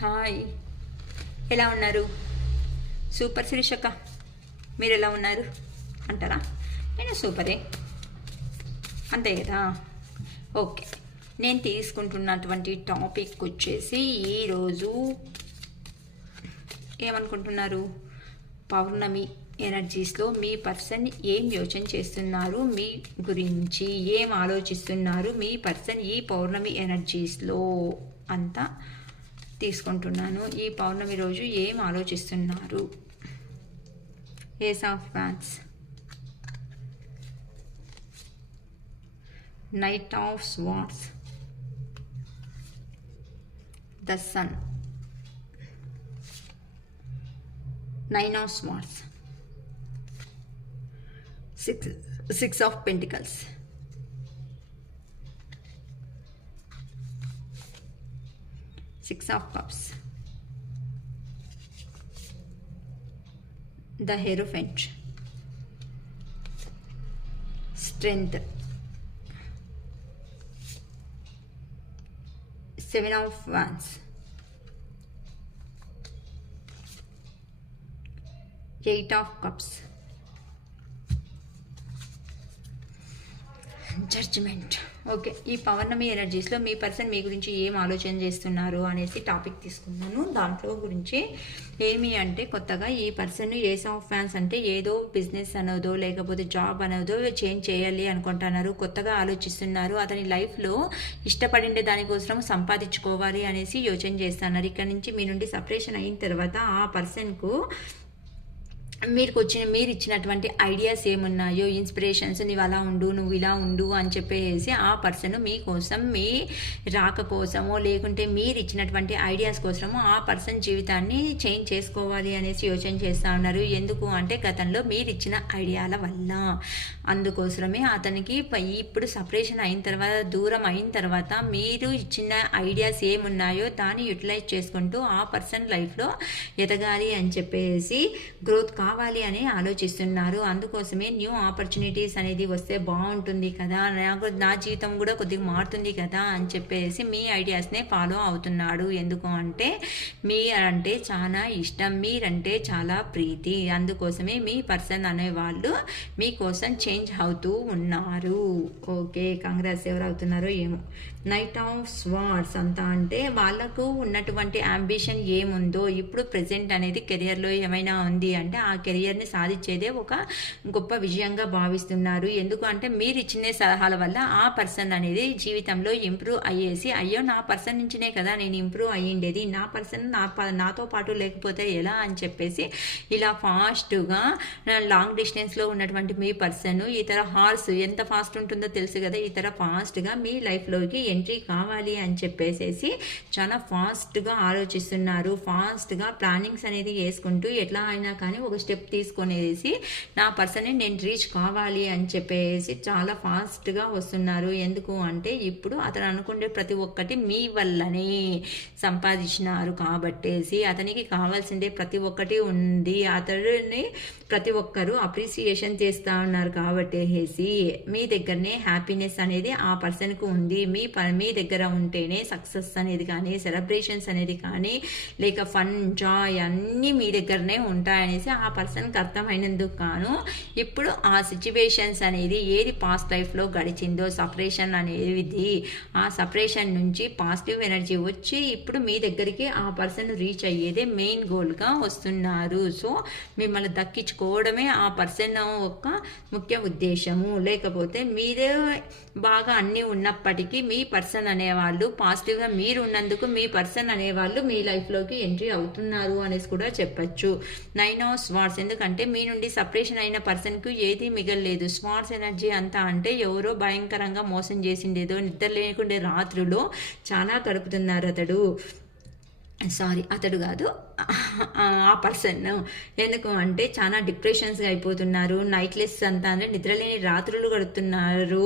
Hi, ఎలా ఉన్నారు? Super శిరీషక్క, మీరు ఎలా ఉన్నారు అంటారా? నేను సూపరే, అంతే కదా. ఓకే, నేను తీసుకుంటున్నటువంటి టాపిక్ వచ్చేసి ఈరోజు ఏమనుకుంటున్నారు? పౌర్ణమి ఎనర్జీస్లో మీ పర్సన్ ఏం యోచన చేస్తున్నారు, మీ గురించి ఏం ఆలోచిస్తున్నారు, మీ పర్సన్ ఈ పౌర్ణమి ఎనర్జీస్లో అంతా తీసుకుంటున్నాను. ఈ పౌర్ణమి రోజు ఏం ఆలోచిస్తున్నారు? Ace of wands, knight of swords, the sun, nine of swords, six of pentacles, six of cups, the hierophant, strength, seven of wands, eight of cups, judgement. Okay, ఈ పౌర్ణమి ఎనర్జీస్లో మీ పర్సన్ మీ గురించి ఏం ఆలోచన చేస్తున్నారు అనేసి టాపిక్ తీసుకున్నాను. దాంట్లో గురించి ఏమి అంటే, కొత్తగా ఈ పర్సన్ ఏస్ ఆఫ్ ఫ్యాన్స్ అంటే ఏదో బిజినెస్ అనోదో లేకపోతే జాబ్ అనోదో చేంజ్ చేయాలి అనుకుంటున్నారు, కొత్తగా ఆలోచిస్తున్నారు. అతని లైఫ్లో ఇష్టపడిండే దానికోసం సంపాదించుకోవాలి అనేసి యోచన చేస్తున్నారు. ఇక్కడ నుంచి మీ నుండి సపరేషన్ అయిన తర్వాత ఆ పర్సన్కు మీరు ఇచ్చినటువంటి ఐడియాస్ ఏమున్నాయో, ఇన్స్పిరేషన్స్, నువ్వు అలా ఉండు, నువ్వు ఇలా ఉండు అని చెప్పేసి ఆ పర్సన్ మీకోసం, మీ రాక కోసమో లేకుంటే మీరు ఇచ్చినటువంటి ఐడియాస్ కోసమో ఆ పర్సన్ జీవితాన్ని చేంజ్ చేసుకోవాలి అనేసి యోచన చేస్తూ ఉన్నారు. ఎందుకు అంటే గతంలో మీరు ఇచ్చిన ఐడియాల వల్ల. అందుకోసమే అతనికి ఇప్పుడు సపరేషన్ అయిన తర్వాత, దూరం అయిన తర్వాత మీరు ఇచ్చిన ఐడియాస్ ఏమున్నాయో దాన్ని యూటిలైజ్ చేసుకుంటూ ఆ పర్సన్ లైఫ్లో ఎదగాలి అని చెప్పేసి, గ్రోత్ కావాలి అని ఆలోచిస్తున్నారు. అందుకోసమే న్యూ ఆపర్చునిటీస్ అనేది వస్తే బాగుంటుంది కదా, నా జీవితం కూడా కొద్దిగా మారుతుంది కదా అని చెప్పేసి మీ ఐడియాస్నే ఫాలో అవుతున్నాడు. ఎందుకు అంటే మీరంటే చాలా ఇష్టం, మీరంటే చాలా ప్రీతి. అందుకోసమే మీ పర్సన్ అనేవాళ్ళు మీకోసం చేంజ్ అవుతూ ఉన్నారు. ఓకే, కాంగ్రెస్ ఎవరు అవుతున్నారో ఏమో. నైట్ ఆఫ్ స్వార్డ్స్ అంతా అంటే వాళ్ళకు ఉన్నటువంటి అంబిషన్ ఏముందో, ఇప్పుడు ప్రెజెంట్ అనేది కెరియర్లో ఏమైనా ఉంది అంటే ఆ కెరియర్ని సాధించేదే ఒక గొప్ప విజయంగా భావిస్తున్నారు. ఎందుకు అంటే మీరు ఇచ్చిన సలహాల వల్ల ఆ పర్సన్ అనేది జీవితంలో ఇంప్రూవ్ అయ్యేసి, అయ్యో నా పర్సన్ నుంచినే కదా నేను ఇంప్రూవ్ అయ్యిండేది, నా పర్సన్ నాతో పాటు లేకపోతే ఎలా అని చెప్పేసి ఇలా ఫాస్ట్గా లాంగ్ డిస్టెన్స్లో ఉన్నటువంటి మీ పర్సన్, ఇతర హార్స్ ఎంత ఫాస్ట్ ఉంటుందో తెలుసు కదా, ఇతర ఫాస్ట్గా మీ లైఫ్లోకి ఎంట్రీ కావాలి అని చెప్పేసి చాలా ఫాస్ట్గా ఆలోచిస్తున్నారు. ఫాస్ట్గా ప్లానింగ్స్ అనేది వేసుకుంటూ ఎట్లా అయినా కానీ ఒక స్టెప్ తీసుకొనేసి నా పర్సన్ని నేను రీచ్ కావాలి అని చెప్పేసి చాలా ఫాస్ట్గా వస్తున్నారు. ఎందుకు అంటే ఇప్పుడు అతను అనుకునే ప్రతి ఒక్కటి మీ వల్లనే సంపాదించినారు కాబట్టేసి, అతనికి కావాల్సిందే ప్రతి ఒక్కటి ఉంది, అతడిని ప్రతి ఒక్కరూ అప్రిసియేషన్ చేస్తూ ఉన్నారు కాబట్టేసి మీ దగ్గరనే హ్యాపీనెస్ అనేది ఆ పర్సన్కు ఉంది. మీ దగ్గర ఉంటేనే సక్సెస్ అనేది కానీ, సెలబ్రేషన్స్ అనేది కానీ, లేక ఫన్, జాయ్ అన్నీ మీ దగ్గరనే ఉంటాయనేసి ఆ పర్సన్కి అర్థమైనందుకు గాను ఇప్పుడు ఆ సిచ్యువేషన్స్ అనేది ఏది పాస్ట్ లైఫ్లో గడిచిందో, సపరేషన్ అనేది, ఆ సపరేషన్ నుంచి పాజిటివ్ ఎనర్జీ వచ్చి ఇప్పుడు మీ దగ్గరికి ఆ పర్సన్ రీచ్ అయ్యేదే మెయిన్ గోల్గా వస్తున్నారు. సో మిమ్మల్ని దక్కించుకోవడమే ఆ పర్సన్ యొక్క ముఖ్య ఉద్దేశము. లేకపోతే మీరే బాగా అన్నీ ఉన్నప్పటికీ మీ పర్సన్ అనేవాళ్ళు పాజిటివ్గా మీరు ఉన్నందుకు మీ పర్సన్ అనేవాళ్ళు మీ లైఫ్లోకి ఎంట్రీ అవుతున్నారు అనేసి కూడా చెప్పచ్చు. నైన్ ఆఫ్ స్వార్డ్స్, ఎందుకంటే మీ నుండి సపరేషన్ అయిన పర్సన్కు ఏది మిగలలేదు. స్వార్డ్స్ ఎనర్జీ అంతా అంటే ఎవరో భయంకరంగా మోసం చేసిండేదో, నిద్ర లేకుండే రాత్రులో చాలా గడుపుతున్నారు అతడు కాదు, ఆ పర్సన్ ఎందుకు అంటే చాలా డిప్రెషన్స్గా అయిపోతున్నారు, నైట్లెస్ అంతా అంటే నిద్రలేని రాత్రులు గడుపుతున్నారు,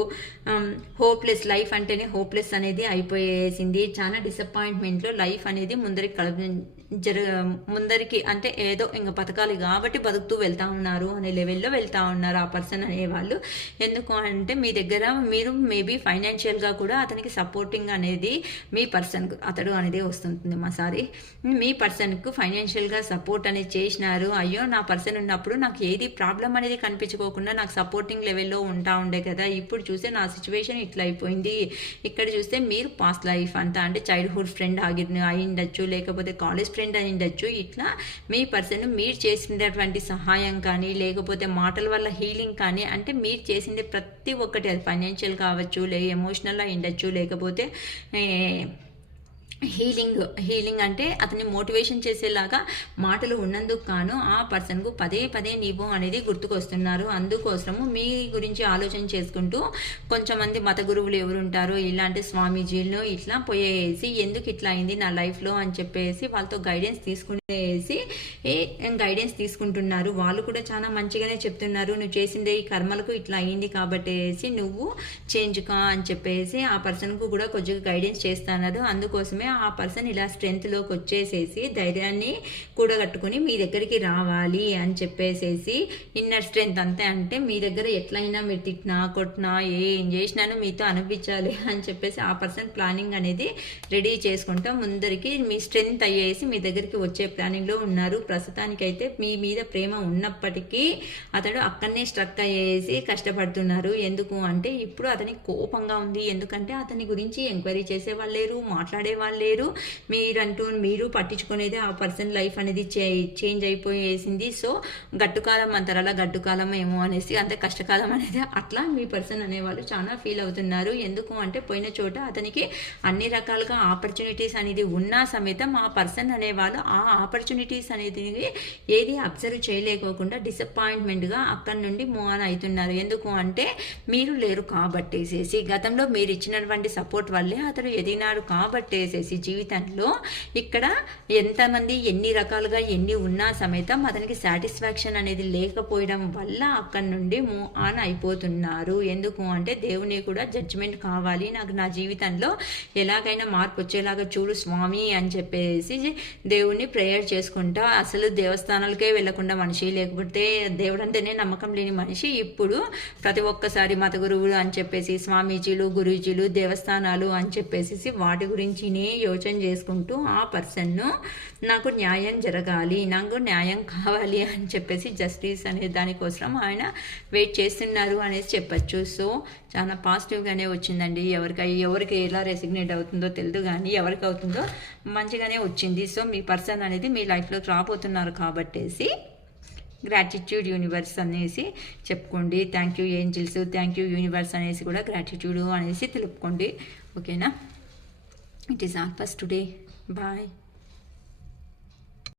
హోప్లెస్ లైఫ్ అంటేనే హోప్లెస్ అనేది అయిపోయేసింది, చాలా డిసప్పాయింట్మెంట్లో లైఫ్ అనేది ముందరికి అంటే ఏదో ఇంకా బతకాలి కాబట్టి బతుకుతూ వెళ్తా ఉన్నారు అనే లెవెల్లో వెళ్తా ఉన్నారు ఆ పర్సన్ అనేవాళ్ళు. ఎందుకు అంటే మీ దగ్గర మీరు మేబీ ఫైనాన్షియల్గా కూడా అతనికి సపోర్టింగ్ అనేది మీ పర్సన్కు అతడు అనేది వస్తుంది సారీ మీ పర్సన్కు ఫైనాన్షియల్గా సపోర్ట్ అనేది చేసినారు. అయ్యో నా పర్సన్ ఉన్నప్పుడు నాకు ఏది ప్రాబ్లం అనేది కనిపించుకోకుండా నాకు సపోర్టింగ్ లెవెల్లో ఉంటా ఉండే కదా, ఇప్పుడు చూస్తే నా సిచ్యువేషన్ ఇట్లా అయిపోయింది. ఇక్కడ చూస్తే మీరు పాస్ట్ లైఫ్ అంతా అంటే చైల్డ్హుడ్ ఫ్రెండ్ అయి ఉండొచ్చు, లేకపోతే కాలేజ్ ఫ్రెండ్ అయి ఉండొచ్చు. ఇట్లా మీ పర్సన్ మీరు చేసినటువంటి సహాయం కానీ లేకపోతే మాటల వల్ల హీలింగ్ కానీ అంటే మీరు చేసింది ప్రతి ఒక్కటి అది ఫైనాన్షియల్ కావచ్చు, ఎమోషనల్ అయి ఉండొచ్చు, లేకపోతే హీలింగ్ అంటే అతన్ని మోటివేషన్ చేసేలాగా మాటలు ఉన్నందుకు గాను ఆ పర్సన్కు పదే పదే నీవు అనేది గుర్తుకొస్తున్నారు. అందుకోసము మీ గురించి ఆలోచన చేసుకుంటూ కొంచెంమంది మత గురువులు ఎవరుంటారో ఇలాంటి స్వామీజీలను ఇట్లా పోయేసి ఎందుకు ఇట్లా అయింది నా లైఫ్లో అని చెప్పేసి వాళ్ళతో గైడెన్స్ తీసుకుంటున్నారు. వాళ్ళు కూడా చాలా మంచిగానే చెప్తున్నారు, నువ్వు చేసిందే ఈ కర్మలకు ఇట్లా అయింది కాబట్టి నువ్వు చేంజ్ కా అని చెప్పేసి ఆ పర్సన్కు కూడా కొంచెం గైడెన్స్ చేస్తున్నారు. అందుకోసమే ఆ పర్సన్ ఇలా స్ట్రెంగ్త్లోకి వచ్చేసేసి ధైర్యాన్ని కూడగట్టుకుని మీ దగ్గరికి రావాలి అని చెప్పేసేసి ఇన్నర్ స్ట్రెంగ్త్ అంతే అంటే మీ దగ్గర ఎట్లయినా మీరు తిట్టినా కొట్టినా ఏం చేసినాను మీతో అనిపించాలి అని చెప్పేసి ఆ పర్సన్ ప్లానింగ్ అనేది రెడీ చేసుకుంటా ముందరికి మీ స్ట్రెంగ్త్ అయ్యేసి మీ దగ్గరికి వచ్చే ప్లానింగ్లో ఉన్నారు. ప్రస్తుతానికైతే మీ మీద ప్రేమ ఉన్నప్పటికీ అతడు అక్కడనే స్ట్రక్ అయ్యేసి కష్టపడుతున్నారు. ఎందుకు అంటే ఇప్పుడు అతనికి కోపంగా ఉంది, ఎందుకంటే అతని గురించి ఎంక్వైరీ చేసే వాళ్ళు లేరు, మాట్లాడే వాళ్ళు లేరు, మీరు పట్టించుకునేది ఆ పర్సన్ లైఫ్ అనేది చేంజ్ అయిపోయేసింది. సో గట్టుకాలం అంటారు, అలా గట్టుకాలం ఏమో అనేసి అంతే కష్టకాలం అనేది అట్లా మీ పర్సన్ అనేవాళ్ళు చాలా ఫీల్ అవుతున్నారు. ఎందుకు అంటే పోయిన చోట అతనికి అన్ని రకాలుగా ఆపర్చునిటీస్ అనేది ఉన్నా సಮೇతం ఆ పర్సన్ అనేవాళ్ళు ఆ ఆపర్చునిటీస్ అనేది ఏది అబ్జర్వ్ చేయలేకోకుండా డిసప్పాయింట్మెంట్గా అక్కడి నుండి మూవ్ ఆన్ అవుతున్నారు. ఎందుకు అంటే మీరు లేరు కాబట్టేసేసి గతంలో మీరు ఇచ్చినటువంటి సపోర్ట్ వల్లే అతడు ఎదిగినాడు కాబట్టేసేసి జీవితంలో ఇక్కడ ఎంతమంది ఎన్ని రకాలుగా ఎన్ని ఉన్నా సಮೇతం అతనికి సాటిస్ఫాక్షన్ అనేది లేకపోవడం వల్ల అక్కడి నుండి మూవ్ ఆన్ అయిపోతున్నారు. ఎందుకు అంటే దేవుని కూడా జడ్జిమెంట్ కావాలి, నాకు నా జీవితంలో ఎలాగైనా మార్పు వచ్చేలాగా చూడు స్వామి అని చెప్పేసి దేవుణ్ణి ప్రేయర్ చేసుకుంటా అసలు దేవస్థానాలకే వెళ్లకుండా మనిషి, లేకపోతే దేవుడు అంటేనే నమ్మకం లేని మనిషి ఇప్పుడు ప్రతి ఒక్కసారి మత గురువులు అని చెప్పేసి స్వామీజీలు గురూజీలు దేవస్థానాలు అని చెప్పేసి వాటి గురించినే యోచన చేసుకుంటూ ఆ పర్సన్ను నాకు న్యాయం జరగాలి, నాకు న్యాయం కావాలి అని చెప్పేసి జస్టిస్ అనే దానికోసం ఆయన వెయిట్ చేస్తున్నారు అనేసి చెప్పచ్చు. సో చాలా పాజిటివ్గానే వచ్చిందండి. ఎవరికి ఎలా రెసిగ్నేట్ అవుతుందో తెలియదు, కానీ ఎవరికి అవుతుందో మంచిగానే వచ్చింది. సో మీ పర్సన్ అనేది మీ లైఫ్లోకి రాబోతున్నారు కాబట్టేసి గ్రాటిట్యూడ్ యూనివర్స్ అనేసి చెప్పుకోండి. Thank you angels, thank you universe అనేసి కూడా గ్రాటిట్యూడ్ అనేసి తెలుపుకోండి. ఓకేనా? It is all for today. Bye.